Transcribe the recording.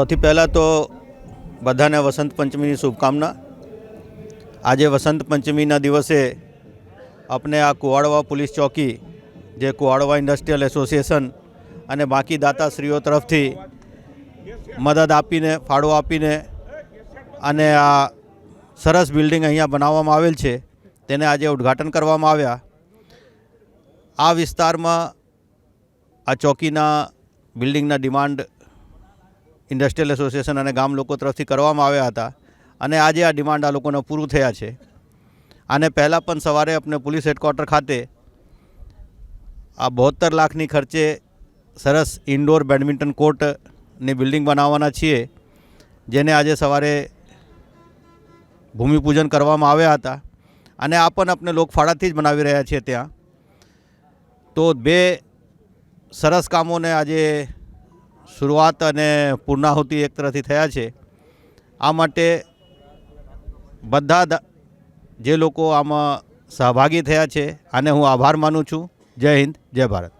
સૌથી પહેલાં તો બધાને વસંત પંચમીની શુભકામના। આજે વસંત પંચમીના દિવસે આપણે આ કુવાડવા પોલીસ ચોકી, જે કુવાડવા ઇન્ડસ્ટ્રીયલ એસોસિએશન અને બાકી દાતાશ્રીઓ તરફથી મદદ આપીને, ફાળો આપીને અને આ સરસ બિલ્ડિંગ અહીંયા બનાવવામાં આવેલ છે, તેને આજે ઉદ્ઘાટન કરવામાં આવ્યા। આ વિસ્તારમાં આ ચોકીના બિલ્ડિંગના ડિમાન્ડ ઇન્ડસ્ટ્રીયલ એસોસિએશન અને ગામ લોકો તરફથી કરવામાં આવ્યા હતા અને આજે આ ડિમાન્ડ આ લોકોને પૂરું થયા છે। આને પહેલાં પણ સવારે આપણે પોલીસ હેડક્વાર્ટર ખાતે આ 72 લાખની ખર્ચે સરસ ઇન્ડોર બેડમિન્ટન કોર્ટની બિલ્ડિંગ બનાવવાના છીએ, જેને આજે સવારે ભૂમિપૂજન કરવામાં આવ્યા હતા અને આ પણ આપણે લોકફાળાથી જ બનાવી રહ્યા છીએ। ત્યાં તો બે સરસ કામોને આજે શરૂઆત અને પૂર્ણાહુતિ એક તરફથી થયા છે। આ માટે બધા જે લોકો આમાં સહભાગી થયા છે, આને હું આભાર માનું છું। જય હિન્દ, જય ભારત।